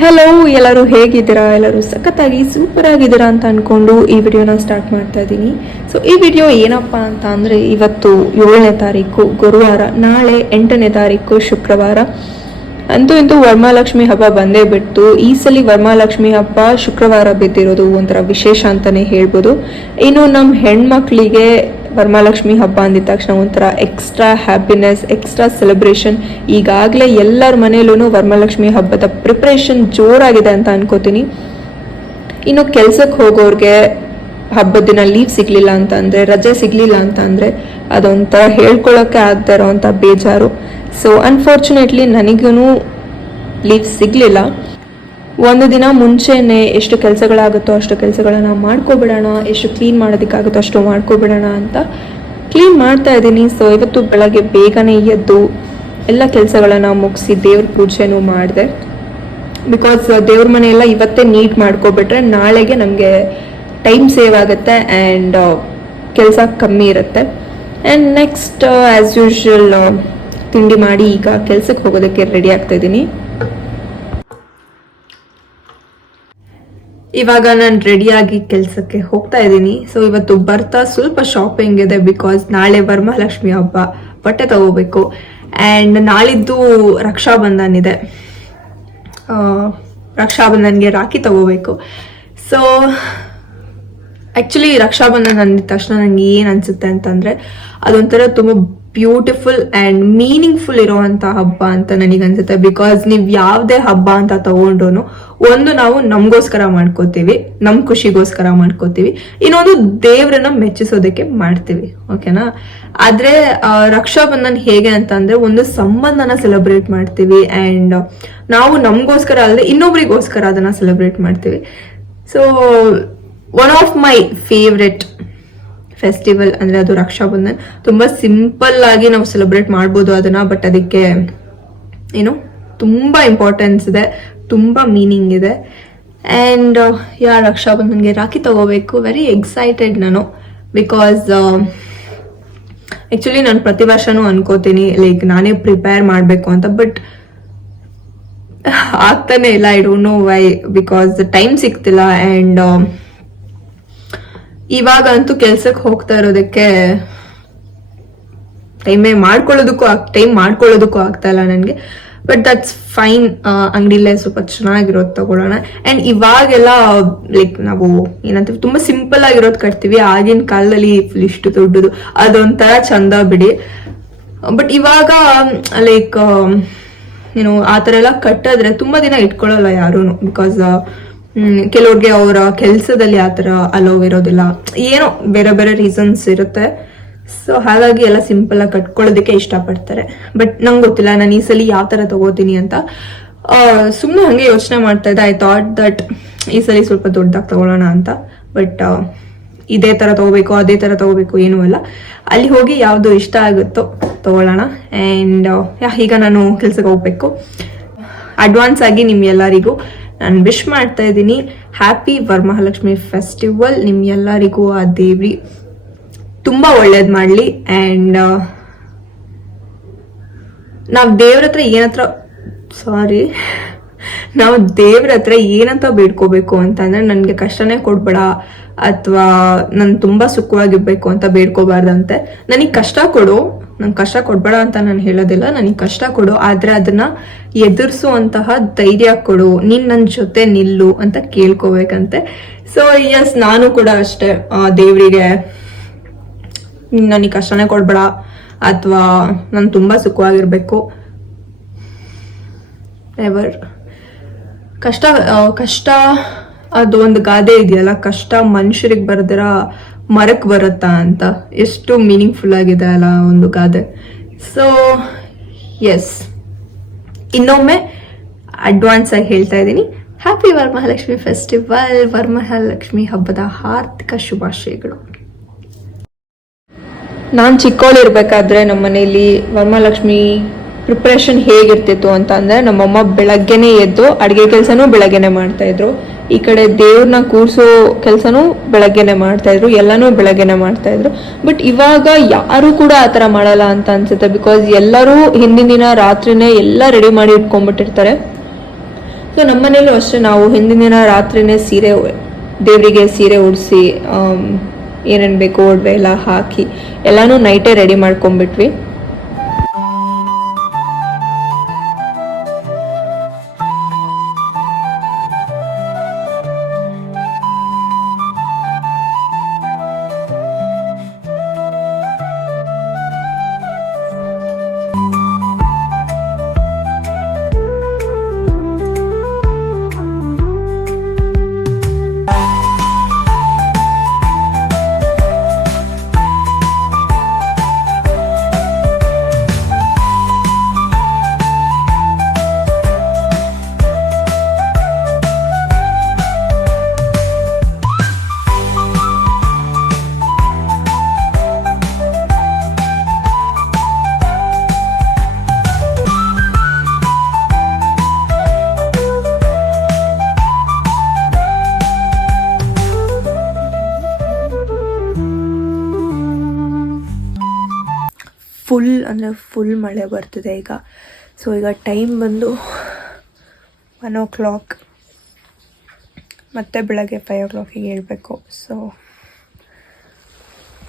Hello, ಎಲ್ಲರೂ ಹೇಗಿದ್ದೀರಾ? ಎಲ್ಲರೂ ಸಖತ್ತಾಗಿ ಸೂಪರ್ ಆಗಿದ್ದೀರಾ ಅಂತ ಅಂದ್ಕೊಂಡು ಈ ವಿಡಿಯೋನ ಸ್ಟಾರ್ಟ್ ಮಾಡ್ತಾ ಇದ್ದೀನಿ. ಸೊ ಈ ವಿಡಿಯೋ ಏನಪ್ಪ ಅಂತ ಅಂದರೆ, ಇವತ್ತು 7ನೇ ತಾರೀಕು ಗುರುವಾರ, ನಾಳೆ 8ನೇ ತಾರೀಕು ಶುಕ್ರವಾರ. ಅಂತೂ ಇಂತೂ ವರಮಹಾಲಕ್ಷ್ಮಿ ಹಬ್ಬ ಬಂದೇ ಬಿಟ್ಟು. ಈ ಸಲ ವರಮಹಾಲಕ್ಷ್ಮಿ ಹಬ್ಬ ಶುಕ್ರವಾರ ಬಿದ್ದಿರೋದು ಒಂಥರ ವಿಶೇಷ ಅಂತಲೇ ಹೇಳ್ಬೋದು. ಇನ್ನು ನಮ್ಮ ಹೆಣ್ಮಕ್ಳಿಗೆ ವರಮಹಾಲಕ್ಷ್ಮಿ ಹಬ್ಬ ಅಂದಿದ ತಕ್ಷಣ ಒಂಥರ ಎಕ್ಸ್ಟ್ರಾ ಹ್ಯಾಪಿನೆಸ್, ಎಕ್ಸ್ಟ್ರಾ ಸೆಲೆಬ್ರೇಷನ್. ಈಗಾಗಲೇ ಎಲ್ಲರ ಮನೇಲೂ ವರಮಹಾಲಕ್ಷ್ಮಿ ಹಬ್ಬದ ಪ್ರಿಪ್ರೇಷನ್ ಜೋರಾಗಿದೆ ಅಂತ ಅನ್ಕೋತೀನಿ. ಇನ್ನು ಕೆಲ್ಸಕ್ಕೆ ಹೋಗೋರಿಗೆ ಹಬ್ಬದ ದಿನ ಲೀವ್ ಸಿಗ್ಲಿಲ್ಲ ಅಂತ ಅಂದರೆ, ರಜೆ ಸಿಗ್ಲಿಲ್ಲ ಅಂತ ಅಂದರೆ ಅದೊಂಥರ ಹೇಳ್ಕೊಳ್ಳೋಕ್ಕೆ ಆಗದೆ ಇರೋವಂಥ ಬೇಜಾರು. ಸೊ ಅನ್ಫಾರ್ಚುನೇಟ್ಲಿ ನನಗೂ ಲೀವ್ ಸಿಗಲಿಲ್ಲ. ಒಂದು ದಿನ ಮುಂಚೆನೆ ಎಷ್ಟು ಕೆಲಸಗಳಾಗುತ್ತೋ ಅಷ್ಟು ಕೆಲಸಗಳನ್ನು ಮಾಡ್ಕೊಬಿಡೋಣ, ಎಷ್ಟು ಕ್ಲೀನ್ ಮಾಡೋದಕ್ಕಾಗುತ್ತೋ ಅಷ್ಟು ಮಾಡ್ಕೊಬಿಡೋಣ ಅಂತ ಕ್ಲೀನ್ ಮಾಡ್ತಾ ಇದ್ದೀನಿ. ಸೊ ಇವತ್ತು ಬೆಳಗ್ಗೆ ಬೇಗನೆ ಎದ್ದು ಎಲ್ಲ ಕೆಲಸಗಳನ್ನು ಮುಗಿಸಿ ದೇವ್ರ ಪೂಜೆನೂ ಮಾಡಿದೆ. ಬಿಕಾಸ್ ದೇವ್ರ ಮನೆಯೆಲ್ಲ ಇವತ್ತೇ ನೀಟ್ ಮಾಡ್ಕೊಬಿಟ್ರೆ ನಾಳೆಗೆ ನಮಗೆ ಟೈಮ್ ಸೇವ್ ಆಗುತ್ತೆ ಆ್ಯಂಡ್ ಕೆಲಸ ಕಮ್ಮಿ ಇರುತ್ತೆ. ಆ್ಯಂಡ್ ನೆಕ್ಸ್ಟ್ ಆ್ಯಸ್ ಯೂಶ್ವಲ್ ತಿಂಡಿ ಮಾಡಿ ಈಗ ಕೆಲಸಕ್ಕೆ ಹೋಗೋದಕ್ಕೆ ರೆಡಿ ಆಗ್ತಾ ಇದ್ದೀನಿ. ಇವಾಗ ನಾನು ರೆಡಿಯಾಗಿ ಕೆಲಸಕ್ಕೆ ಹೋಗ್ತಾ ಇದ್ದೀನಿ. ಸೊ ಇವತ್ತು ಬರ್ತಾ ಸ್ವಲ್ಪ ಶಾಪಿಂಗ್ ಇದೆ, ಬಿಕಾಸ್ ನಾಳೆ ವರಮಹಾಲಕ್ಷ್ಮಿ ಹಬ್ಬ, ಬಟ್ಟೆ ತಗೋಬೇಕು. ಆ್ಯಂಡ್ ನಾಳಿದ್ದು ರಕ್ಷಾಬಂಧನ್ ಇದೆ, ರಕ್ಷಾಬಂಧನ್ಗೆ ರಾಖಿ ತಗೋಬೇಕು. ಸೊ ಆ್ಯಕ್ಚುಲಿ ರಕ್ಷಾಬಂಧನ್ ಅಂದಿದ ತಕ್ಷಣ ನನಗೆ ಏನು ಅನಿಸುತ್ತೆ ಅಂತಂದರೆ, ಅದೊಂಥರ ತುಂಬ ಬ್ಯೂಟಿಫುಲ್ ಆ್ಯಂಡ್ ಮೀನಿಂಗ್ಫುಲ್ ಇರೋವಂಥ ಹಬ್ಬ ಅಂತ ನನಗನ್ಸುತ್ತೆ. ಬಿಕಾಸ್ ನೀವು ಯಾವುದೇ ಹಬ್ಬ ಅಂತ ತಗೊಂಡ್ರು ಒಂದು ನಾವು ನಮಗೋಸ್ಕರ ಮಾಡ್ಕೋತೀವಿ, ನಮ್ಮ ಖುಷಿಗೋಸ್ಕರ ಮಾಡ್ಕೋತೀವಿ, ಇನ್ನೊಂದು ದೇವ್ರನ್ನ ಮೆಚ್ಚಿಸೋದಕ್ಕೆ ಮಾಡ್ತೀವಿ, ಓಕೆನಾ. ಆದರೆ ರಕ್ಷಾಬಂಧನ್ ಹೇಗೆ ಅಂತಂದರೆ, ಒಂದು ಸಂಬಂಧನ ಸೆಲೆಬ್ರೇಟ್ ಮಾಡ್ತೀವಿ ಆ್ಯಂಡ್ ನಾವು ನಮಗೋಸ್ಕರ ಅಲ್ಲದೆ ಇನ್ನೊಬ್ರಿಗೋಸ್ಕರ ಅದನ್ನು ಸೆಲೆಬ್ರೇಟ್ ಮಾಡ್ತೀವಿ. So one of my favourite festival ಅಂದರೆ ಅದು ರಕ್ಷಾಬಂಧನ್. ತುಂಬ ಸಿಂಪಲ್ ಆಗಿ ನಾವು ಸೆಲೆಬ್ರೇಟ್ ಮಾಡ್ಬೋದು ಅದನ್ನು, ಬಟ್ ಅದಕ್ಕೆ ಏನು ತುಂಬ ಇಂಪಾರ್ಟೆನ್ಸ್ ಇದೆ, ತುಂಬ ಮೀನಿಂಗ್ ಇದೆ. ಆ್ಯಂಡ್ ರಕ್ಷಾಬಂಧನ್ಗೆ ರಾಖಿ ತಗೋಬೇಕು. ವೆರಿ ಎಕ್ಸೈಟೆಡ್ ನಾನು, ಬಿಕಾಸ್ ಆ್ಯಕ್ಚುಲಿ ನಾನು ಪ್ರತಿ ವರ್ಷನೂ ಅನ್ಕೋತೀನಿ ಲೈಕ್ ನಾನೇ ಪ್ರಿಪೇರ್ ಮಾಡಬೇಕು ಅಂತ, ಬಟ್ ಆಗ್ತಾನೆ ಇಲ್ಲ. I don't know why, because time ಸಿಗ್ತಿಲ್ಲ. ಆ್ಯಂಡ್ ಇವಾಗ ಅಂತೂ ಕೆಲ್ಸಕ್ಕೆ ಹೋಗ್ತಾ ಇರೋದಕ್ಕೆ ಟೈಮ್ ಮಾಡ್ಕೊಳ್ಳೋದಕ್ಕೂ ಆಗ್ತಾ ಇಲ್ಲ ನನಗೆ. ಬಟ್ ದಟ್ಸ್ ಫೈನ್, ಅಂಗಡಿಲೇ ಸ್ವಲ್ಪ ಚೆನ್ನಾಗಿರೋದು ತಗೊಳ್ಳೋಣ. ಆ್ಯಂಡ್ ಇವಾಗೆಲ್ಲ ಲೈಕ್ ನಾವು ಏನಂತೀವಿ, ತುಂಬ ಸಿಂಪಲ್ ಆಗಿರೋದು ಕಟ್ತೀವಿ. ಆಗಿನ ಕಾಲದಲ್ಲಿ ಫುಲ್ ಇಷ್ಟು ದೊಡ್ಡದು ಅದೊಂಥರ ಚಂದ ಬಿಡಿ. ಬಟ್ ಇವಾಗ ಲೈಕ್ ಏನು ಆ ಥರ ಎಲ್ಲ ಕಟ್ಟಿದ್ರೆ ತುಂಬ ದಿನ ಇಟ್ಕೊಳ್ಳಲ್ಲ ಯಾರೂ, ಬಿಕಾಸ್ ಕೆಲವ್ರಿಗೆ ಅವರ ಕೆಲಸದಲ್ಲಿ ಆ ಥರ ಅಲೋವ್ ಇರೋದಿಲ್ಲ, ಏನೋ ಬೇರೆ ಬೇರೆ ರೀಸನ್ಸ್ ಇರುತ್ತೆ. ಸೊ ಹಾಗಾಗಿ ಎಲ್ಲ ಸಿಂಪಲ್ ಆಗಿ ಕಟ್ಕೊಳ್ಳೋದಕ್ಕೆ ಇಷ್ಟಪಡ್ತಾರೆ. ಬಟ್ ನಂಗೆ ಗೊತ್ತಿಲ್ಲ ನಾನು ಈ ಸಲ ಯಾವ ಥರ ತಗೋತೀನಿ ಅಂತ. ಸುಮ್ಮನೆ ಹಾಗೆ ಯೋಚನೆ ಮಾಡ್ತಾ ಇದ್ದೆ. ಐ ಥಾಟ್ ದಟ್ ಈ ಸಲ ಸ್ವಲ್ಪ ದೊಡ್ಡದಾಗಿ ತಗೊಳ್ಳೋಣ ಅಂತ. ಬಟ್ ಇದೇ ಥರ ತಗೋಬೇಕು ಅದೇ ಥರ ತಗೋಬೇಕು ಏನೂ ಅಲ್ಲ, ಅಲ್ಲಿ ಹೋಗಿ ಯಾವುದು ಇಷ್ಟ ಆಗುತ್ತೋ ತಗೊಳ್ಳೋಣ. ಆ್ಯಂಡ್ ಈಗ ನಾನು ಕೆಲ್ಸಕ್ಕೆ ಹೋಗ್ಬೇಕು. ಅಡ್ವಾನ್ಸ್ ಆಗಿ ನಿಮ್ಗೆಲ್ಲರಿಗೂ ನಾನು ವಿಶ್ ಮಾಡ್ತಾ ಇದ್ದೀನಿ, ಹ್ಯಾಪಿ ವರಮಹಾಲಕ್ಷ್ಮಿ ಫೆಸ್ಟಿವಲ್. ನಿಮ್ಗೆಲ್ಲರಿಗೂ ಆ ದೇವ್ರಿ ತುಂಬ ಒಳ್ಳೇದು ಮಾಡಲಿ. ಆ್ಯಂಡ್ ನಾವು ದೇವ್ರ ಹತ್ರ ಏನಂತ ಬೇಡ್ಕೋಬೇಕು ಅಂತಂದ್ರೆ, ನನಗೆ ಕಷ್ಟನೇ ಕೊಡ್ಬೇಡ ಅಥವಾ ನಾನು ತುಂಬ ಸುಖವಾಗಿರ್ಬೇಕು ಅಂತ ಬೇಡ್ಕೋಬಾರ್ದಂತೆ. ನನಗೆ ಕಷ್ಟ ಕೊಡು, ನಂಗೆ ಕಷ್ಟ ಕೊಡ್ಬೇಡ ಅಂತ ನಾನು ಹೇಳೋದಿಲ್ಲ, ನನಗೆ ಕಷ್ಟ ಕೊಡು, ಆದರೆ ಅದನ್ನ ಎದುರಿಸುವಂತಹ ಧೈರ್ಯ ಕೊಡು, ನೀನು ನನ್ನ ಜೊತೆ ನಿಲ್ಲು ಅಂತ ಕೇಳ್ಕೋಬೇಕಂತೆ. ಸೊ ಎಸ್, ನಾನು ಕೂಡ ಅಷ್ಟೇ ದೇವರಿಗೆ ನನಗೆ ಕಷ್ಟನೇ ಕೊಡ್ಬೇಡ ಅಥವಾ ನಾನು ತುಂಬ ಸುಖವಾಗಿರ್ಬೇಕು, ಎವರ್ ಕಷ್ಟ ಅದು ಒಂದು ಗಾದೆ ಇದೆಯಲ್ಲ, ಕಷ್ಟ ಮನುಷ್ಯರಿಗೆ ಬರ್ದಿರ ಮರಕ್ಕೆ ಬರುತ್ತಾ ಅಂತ. ಎಷ್ಟು ಮೀನಿಂಗ್ಫುಲ್ ಆಗಿದೆ ಅಲ್ಲ ಒಂದು ಗಾದೆ. ಸೊ ಎಸ್, ಇನ್ನೊಮ್ಮೆ ಅಡ್ವಾನ್ಸ್ ಆಗಿ ಹೇಳ್ತಾ ಇದ್ದೀನಿ, ಹ್ಯಾಪಿ ವರಮಹಾಲಕ್ಷ್ಮಿ ಫೆಸ್ಟಿವಲ್, ವರಮಹಾಲಕ್ಷ್ಮಿ ಹಬ್ಬದ ಹಾರ್ದಿಕ ಶುಭಾಶಯಗಳು. ನಾನು ಚಿಕ್ಕವಳಿರ್ಬೇಕಾದ್ರೆ ನಮ್ಮ ಮನೆಯಲ್ಲಿ ವರಮಹಾಲಕ್ಷ್ಮಿ ಪ್ರಿಪ್ರೇಷನ್ ಹೇಗಿರ್ತಿತ್ತು ಅಂತ ಅಂದರೆ, ನಮ್ಮಮ್ಮ ಬೆಳಗ್ಗೆನೇ ಎದ್ದು ಅಡುಗೆ ಕೆಲಸನೂ ಬೆಳಗ್ಗೆನೆ ಮಾಡ್ತಾಯಿದ್ರು, ಈ ಕಡೆ ದೇವ್ರನ್ನ ಕೂರಿಸೋ ಕೆಲಸನೂ ಬೆಳಗ್ಗೆನೆ ಮಾಡ್ತಾಯಿದ್ರು, ಎಲ್ಲನೂ ಬೆಳಗ್ಗೆನೆ ಮಾಡ್ತಾಯಿದ್ರು. ಬಟ್ ಇವಾಗ ಯಾರೂ ಕೂಡ ಆ ಥರ ಮಾಡಲ್ಲ ಅಂತ ಅನ್ಸುತ್ತೆ. ಬಿಕಾಸ್ ಎಲ್ಲರೂ ಹಿಂದಿನ ದಿನ ರಾತ್ರಿನೇ ಎಲ್ಲ ರೆಡಿ ಮಾಡಿ ಇಟ್ಕೊಂಡ್ಬಿಟ್ಟಿರ್ತಾರೆ. ಸೊ ನಮ್ಮ ಮನೇಲೂ ಅಷ್ಟೇ, ನಾವು ಹಿಂದಿನ ದಿನ ರಾತ್ರಿನೇ ದೇವರಿಗೆ ಸೀರೆ ಉಡಿಸಿ ಏನೇನು ಬೇಕೋ ಒಡವೆ ಎಲ್ಲ ಹಾಕಿ ಎಲ್ಲನೂ ನೈಟೇ ರೆಡಿ ಮಾಡ್ಕೊಂಡ್ಬಿಟ್ವಿ. ಫುಲ್ ಮಳೆ ಬರ್ತಿದೆ ಈಗ. ಸೊ ಈಗ ಟೈಮ್ ಬಂದು 1 o'clock, ಮತ್ತೆ ಬೆಳಗ್ಗೆ 5 o'clock ಹೇಳ್ಬೇಕು. ಸೊ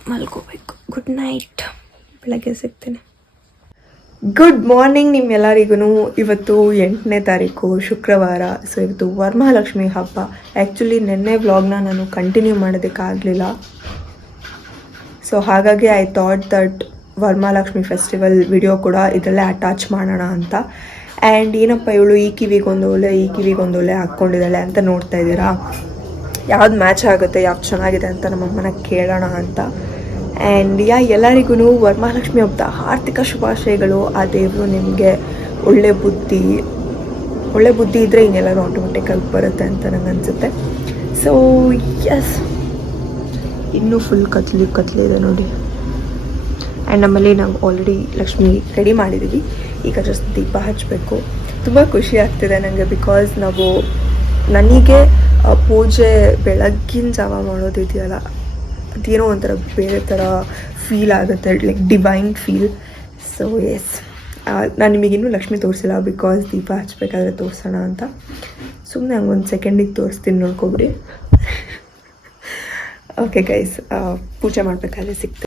ಮಲ್ಕೋಬೇಕು. ಗುಡ್ ನೈಟ್, ಬೆಳಗ್ಗೆ ಸಿಗ್ತೀನಿ. ಗುಡ್ ಮಾರ್ನಿಂಗ್ ನಿಮ್ಮೆಲ್ಲರಿಗೂ. ಇವತ್ತು 8ನೇ ತಾರೀಕು ಶುಕ್ರವಾರ. ಸೊ ಇವತ್ತು ವರಮಹಾಲಕ್ಷ್ಮಿ ಹಬ್ಬ. ಆ್ಯಕ್ಚುಲಿ ನಿನ್ನೆ ವ್ಲಾಗ್ನ ನಾನು ಕಂಟಿನ್ಯೂ ಮಾಡೋದಕ್ಕಾಗಲಿಲ್ಲ. ಸೊ ಹಾಗಾಗಿ I thought that Varamahalakshmi festival video ಕೂಡ ಇದರಲ್ಲೇ ಅಟ್ಯಾಚ್ ಮಾಡೋಣ ಅಂತ. ಆ್ಯಂಡ್ ಏನಪ್ಪ ಇವಳು ಈ ಕಿವಿಗೊಂದೊಲೆ ಹಾಕ್ಕೊಂಡಿದ್ದಾಳೆ ಅಂತ ನೋಡ್ತಾ ಇದ್ದೀರಾ. ಯಾವ್ದು ಮ್ಯಾಚ್ ಆಗುತ್ತೆ, ಯಾವ್ದು ಚೆನ್ನಾಗಿದೆ ಅಂತ ನಮ್ಮಮ್ಮನ ಕೇಳೋಣ ಅಂತ. ಆ್ಯಂಡ್ ಎಲ್ಲರಿಗೂ ವರಮಹಾಲಕ್ಷ್ಮಿ ಹಬ್ಬದ ಆರ್ಥಿಕ ಶುಭಾಶಯಗಳು. ಆ ದೇವರು ನಿಮಗೆ ಒಳ್ಳೆ ಬುದ್ಧಿ ಇದ್ದರೆ ಇನ್ನೆಲ್ಲರೂ ಆಟೋಮೆಟಿಕ್ಕಾಗಿ ಬರುತ್ತೆ ಅಂತ ನಂಗೆ ಅನಿಸುತ್ತೆ. ಸೊ ಎಸ್, ಇನ್ನೂ ಫುಲ್ ಕತ್ಲಿದೆ ನೋಡಿ. ಆ್ಯಂಡ್ ನಮ್ಮಲ್ಲಿ ನಾವು ಆಲ್ರೆಡಿ ಲಕ್ಷ್ಮಿ ರೆಡಿ ಮಾಡಿದ್ದೀವಿ. ಈಗ ಜಸ್ಟ್ ದೀಪ ಹಚ್ಚಬೇಕು. ತುಂಬ ಖುಷಿ ಆಗ್ತಿದೆ ನನಗೆ, ಬಿಕಾಸ್ ನನಗೆ ಪೂಜೆ ಬೆಳಗ್ಗಿನ ಜಾವ ಮಾಡೋದಿದೆಯಲ್ಲ, ಅದೇನೋ ಒಂಥರ ಬೇರೆ ಥರ ಫೀಲ್ ಆಗುತ್ತೆ, like divine feel. So yes, ನಾನು ನಿಮಗಿನ್ನೂ ಲಕ್ಷ್ಮಿ ತೋರಿಸಿಲ್ಲ, ಬಿಕಾಸ್ ದೀಪ ಹಚ್ಚಬೇಕಾದ್ರೆ ತೋರಿಸೋಣ ಅಂತ. ಸುಮ್ಮನೆ ಹಂಗೆ 1 ಸೆಕೆಂಡಿಗೆ ತೋರಿಸ್ತೀನಿ, ನೋಡ್ಕೊಬಿಡಿ. ಓಕೆ ಗೈಸ್, ಪೂಜೆ ಮಾಡಬೇಕಾದ್ರೆ ಸಿಗ್ತದೆ.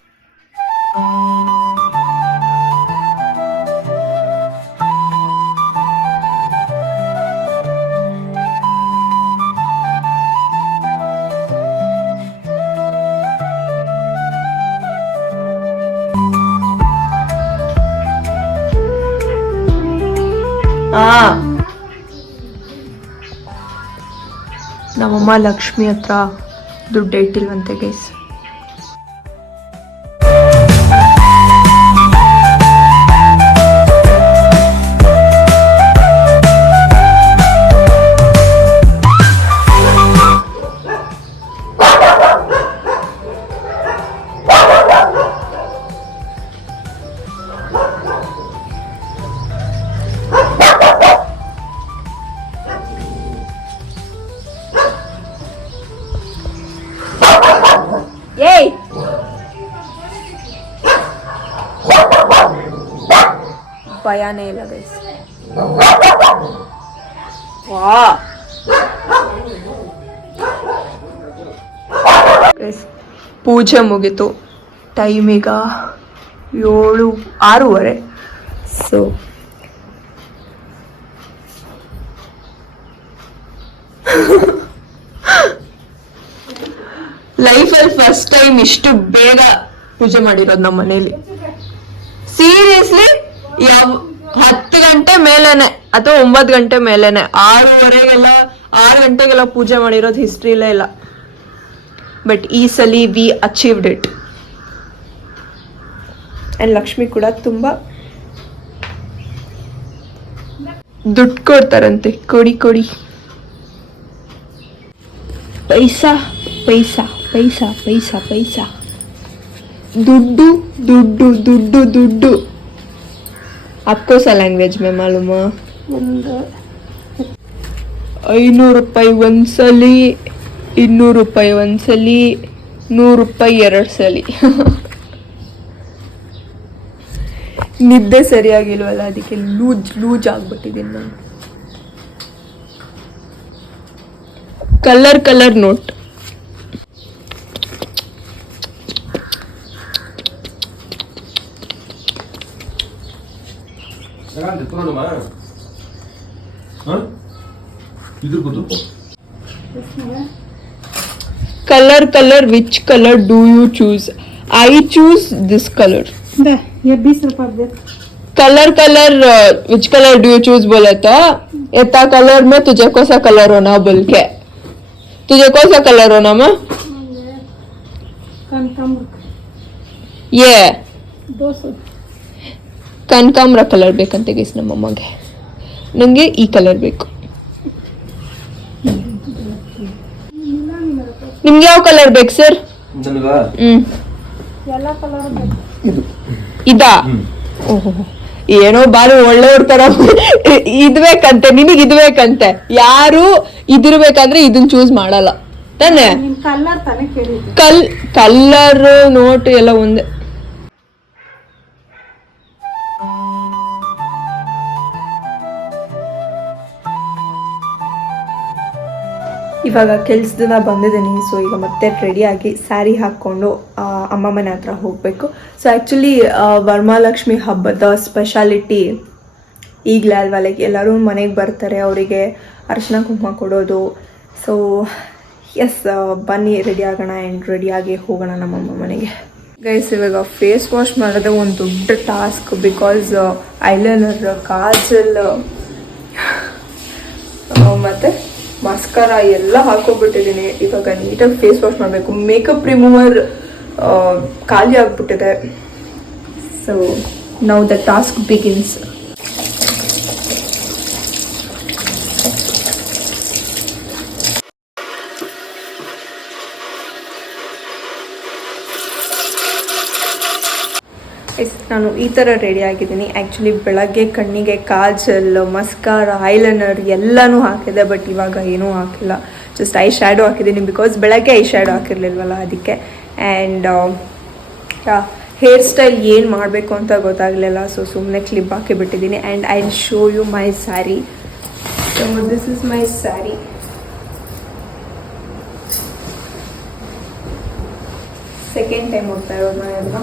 ನಮ್ಮಮ್ಮ ಲಕ್ಷ್ಮಿ ಹತ್ರ ದುಡ್ಡು ಇಟ್ಟಿಲ್ವಂತೆ ಗೈಸ್. ಭಯನೇ ಇಲ್ಲ ಗೈಸ್. ಪೂಜೆ ಮುಗೀತು. ಟೈಮ್ ಈಗ 6:30. ಸೊ ಲೈಫಲ್ಲಿ ಫಸ್ಟ್ ಟೈಮ್ ಇಷ್ಟು ಬೇಗ ಪೂಜೆ ಮಾಡಿರೋದು ನಮ್ಮ ಮನೇಲಿ. ಸೀರಿಯಸ್ಲಿ 10 ಗಂಟೆ ಮೇಲೇನೆ ಅಥವಾ 9 ಗಂಟೆ ಮೇಲೇನೆ, 6 ಗಂಟೆಗೆಲ್ಲ ಪೂಜೆ ಮಾಡಿರೋದು ಹಿಸ್ಟ್ರಿಲೇ ಇಲ್ಲ. ಬಟ್ ಈ ಸಲ we achieved it. And Lakshmi ಕೂಡ ತುಂಬ ದುಡ್ಡು ಕೊಡ್ತಾರಂತೆ. ಕೊಡಿ ಪೈಸಾ ಪೈಸಾ ಪೈಸಾ ಪೈಸಾ ಪೈಸಾ, ದುಡ್ಡು ದುಡ್ಡು ದುಡ್ಡು ದುಡ್ಡು. आपको सा लैंग्वेज में मालूम है? 500 ರೂಪಾಯಿ ಒಂದ್ಸಲಿ, 200 ರೂಪಾಯಿ ಒಂದ್ಸಲಿ, 100 ರೂಪಾಯಿ 2 ಸಲಿ. ನಿದ್ದೆ ಸರಿಯಾಗಿಲ್ವಲ್ಲ, ಅದಕ್ಕೆ ಲೂಜ್ ಆಗ್ಬಿಟ್ಟಿದ್ದೀನಿ ನಾನು. Colour note. Color, which color do you choose? I choose this color. ये 20 रुपए दे. Colour which color do you choose बोले तो इतना कलर में तुझे कौन सा कलर होना बोल के, तुझे कौन सा कलर होना माँ? ये ಕನಕಾಂಬ್ರ ಕಲರ್ ಬೇಕಂತೆ ಗೈಸ್ ನಮ್ಮ ಅಮ್ಮಗೆ. ನನಗೆ ಈ ಕಲರ್ ಬೇಕು. ನಿಮ್ಗೆ ಯಾವ ಕಲರ್ ಬೇಕು ಸರ್? ಇದಾ? ಓಹೋ, ಏನೋ ಬಾರಿ ಒಳ್ಳೆಯವ್ರ ತರ ಇದ್ ಬೇಕಂತೆ, ನಿನಗ್ ಇದ್ ಬೇಕಂತೆ. ಯಾರು ಇದಿರ್ಬೇಕಂದ್ರೆ ಇದನ್ನ ಚೂಸ್ ಮಾಡಲ್ಲ ತಾನೆ. ಕಲರ್ ನೋಟ್ ಎಲ್ಲ ಒಂದೇ. ಇವಾಗ ಕೆಲ್ಸದಿಂದ ಬಂದಿದ್ದೀನಿ. ಸೊ ಈಗ ಮತ್ತೆ ರೆಡಿಯಾಗಿ ಸ್ಯಾರಿ ಹಾಕ್ಕೊಂಡು ಅಮ್ಮ ಮನೆ ಹತ್ರ ಹೋಗಬೇಕು. ಸೊ ಆ್ಯಕ್ಚುಲಿ ವರಮಹಾಲಕ್ಷ್ಮಿ ಹಬ್ಬದ ಸ್ಪೆಷಾಲಿಟಿ ಈಗಲೇ ಅಲ್ವಾ, ಲೈಕ್ ಎಲ್ಲರೂ ಮನೆಗೆ ಬರ್ತಾರೆ, ಅವರಿಗೆ ಅರಿಶಿನ ಕುಂಕುಮ ಕೊಡೋದು. ಸೊ ಎಸ್, ಬನ್ನಿ ರೆಡಿ ಆಗೋಣ ಆ್ಯಂಡ್ ರೆಡಿಯಾಗಿ ಹೋಗೋಣ ನಮ್ಮಮ್ಮ ಮನೆಗೆ. ಗೈಸ್, ಇವಾಗ ಫೇಸ್ ವಾಶ್ ಮಾಡೋದು ಒಂದು ದೊಡ್ಡ ಟಾಸ್ಕ್. ಬಿಕಾಸ್ ಐಲೈನರ್, ಕಾಜಲ್ ಮತ್ತು ಮಸ್ಕರ ಎಲ್ಲ ಹಾಕೋಬಿಟ್ಟಿದ್ದೀನಿ. ಇವಾಗ ನೀಟಾಗಿ ಫೇಸ್ ವಾಶ್ ಮಾಡಬೇಕು. ಮೇಕಪ್ ರಿಮೂವರ್ ಖಾಲಿ ಆಗಿಬಿಟ್ಟಿದೆ. So now the task begins. ನಾನು ಈ ಥರ ರೆಡಿ ಆಗಿದ್ದೀನಿ. ಆ್ಯಕ್ಚುಲಿ ಬೆಳಗ್ಗೆ ಕಣ್ಣಿಗೆ ಕಾಜಲ್, ಮಸ್ಕಾರ, ಐಲೈನರ್ ಎಲ್ಲನೂ ಹಾಕಿದೆ. ಬಟ್ ಇವಾಗ ಏನೂ ಹಾಕಿಲ್ಲ, ಜಸ್ಟ್ ಐ ಶ್ಯಾಡೋ ಹಾಕಿದ್ದೀನಿ. ಬಿಕಾಸ್ ಬೆಳಗ್ಗೆ ಐ ಶ್ಯಾಡೋ ಹಾಕಿರ್ಲಿಲ್ವಲ್ಲ ಅದಕ್ಕೆ. ಆ್ಯಂಡ್ ಹೇರ್ ಸ್ಟೈಲ್ ಏನು ಮಾಡಬೇಕು ಅಂತ ಗೊತ್ತಾಗಲಿಲ್ಲ. ಸೊ ಸುಮ್ಮನೆ ಕ್ಲಿಪ್ ಹಾಕಿಬಿಟ್ಟಿದ್ದೀನಿ. And I will show you my sari. So this is my sari. Second time ಹೋಗ್ತಾ ಇರೋದು ನಾನೆಲ್ಲ.